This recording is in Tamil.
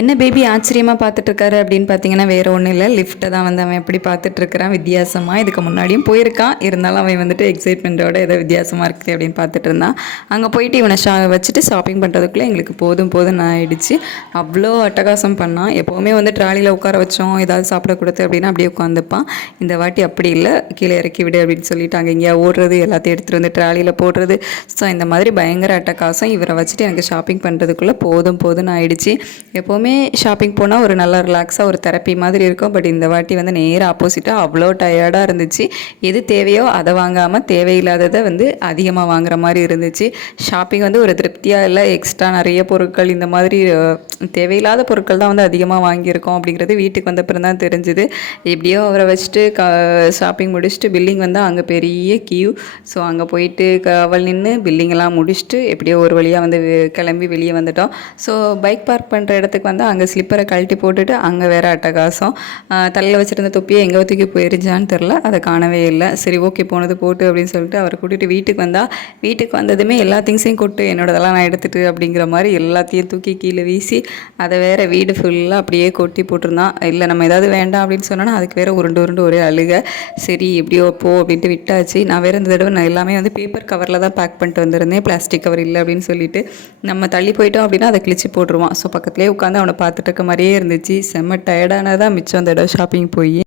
என்ன பேபி ஆச்சரியமாக பார்த்துட்ருக்காரு அப்படின்னு பார்த்தீங்கன்னா வேறு ஒன்றும் இல்லை, லிஃப்ட்டை தான் வந்து அவன் எப்படி பார்த்துட்ருக்கிறான் வித்தியாசமாக. இதுக்கு முன்னாடியும் போயிருக்கான், இருந்தாலும் அவன் வந்துட்டு எக்ஸைட்மெண்ட்டோட ஏதோ வித்தியாசமாக இருக்குது அப்படின்னு பார்த்துட்டு இருந்தான். அங்கே போயிட்டு இவனை வச்சுட்டு ஷாப்பிங் பண்ணுறதுக்குள்ளே எங்களுக்கு போதும் போதும்னு ஆயிடுச்சு. அவ்வளோ அட்டகாசம் பண்ணான். எப்போவுமே வந்து ட்ராலியில் உட்கார வச்சோம், ஏதாவது சாப்பிட கொடுத்து அப்படின்னா அப்படியே உட்காந்துப்பான். இந்த வாட்டி அப்படி இல்லை, கீழே இறக்கி விடு அப்படின்னு சொல்லிட்டு அங்கே இங்கேயா ஓடுறது, எல்லாத்தையும் எடுத்துகிட்டு வந்து ட்ராலியில் போடுறது. ஸோ இந்த மாதிரி பயங்கர அட்டகாசம். இவரை வச்சுட்டு எனக்கு ஷாப்பிங் பண்ணுறதுக்குள்ளே போதும் போதும்னு ஆயிடுச்சு. எப்போவுமே ஷாப்பிங் போனால் ஒரு நல்லா ரிலாக்ஸாக ஒரு தெரப்பி மாதிரி இருக்கும். பட் இந்த வாட்டி வந்து நேராக ஆப்போசிட்டாக அவ்வளோ டயர்டாக இருந்துச்சு. எது தேவையோ அதை வாங்காமல் தேவையில்லாததை வந்து அதிகமாக வாங்குற மாதிரி இருந்துச்சு. ஷாப்பிங் வந்து ஒரு திருப்தியாக இல்லை, எக்ஸ்ட்ரா நிறைய பொருட்கள் இந்த மாதிரி தேவையில்லாத பொருட்கள் தான் வந்து அதிகமாக வாங்கியிருக்கோம் அப்படிங்கிறது வீட்டுக்கு வந்த அப்புறம் தான் தெரிஞ்சுது. எப்படியோ அவரை வச்சுட்டு ஷாப்பிங் முடிச்சுட்டு பில்லிங் வந்தால் அங்கே பெரிய கியூ. ஸோ அங்கே போயிட்டு அவள் நின்று பில்லிங்கெல்லாம் முடிச்சுட்டு எப்படியோ ஒரு வழியாக வந்து கிளம்பி வெளியே வந்துட்டோம். ஸோ பைக் பார்க் பண்ணுற இடத்துக்கு வந்து அங்கே ஸ்லிப்பரை கழட்டி போட்டுட்டு அங்கே வேறு அட்டகாசம். தலையில் வச்சுருந்த தொப்பியை எங்கே தூக்கி போயிருஞ்சான்னு தெரில, அதை காணவே இல்லை. சரி ஓகே போனது போட்டு அப்படின்னு சொல்லிட்டு அவரை கூட்டிகிட்டு வீட்டுக்கு வந்ததுமே எல்லா திங்ஸையும் கொட்டு, என்னோடதெல்லாம் நான் எடுத்துகிட்டு அப்படிங்கிற மாதிரி எல்லாத்தையும் தூக்கி கீழே வீசி அதை வேறு வீடு ஃபுல்லாக அப்படியே கொட்டி போட்டிருந்தான். இல்லை நம்ம ஏதாவது வேண்டாம் அப்படின்னு சொன்னோன்னா அதுக்கு வேறு உருண்டு ஒரே அழுக. சரி எப்படியோ போ அப்படின்ட்டு விட்டாச்சு. நான் வேறு இந்த தடவை நான் எல்லாமே வந்து பேப்பர் கவரில் தான் பேக் பண்ணிட்டு வந்திருந்தேன், பிளாஸ்டிக் கவர் இல்லை அப்படின்னு சொல்லிட்டு. நம்ம தள்ளி போயிட்டோம் அப்படின்னா அதை கிழிச்சு போட்டுருவான். ஸோ பக்கத்துலேயே உட்காந்து அவனை பார்த்துட்டு இருக்க மாதிரியே இருந்துச்சு. செம்ம டயர்டானதான் மிச்சம் அந்த இடம் ஷாப்பிங் போய்.